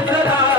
ಚಂದ್ರದ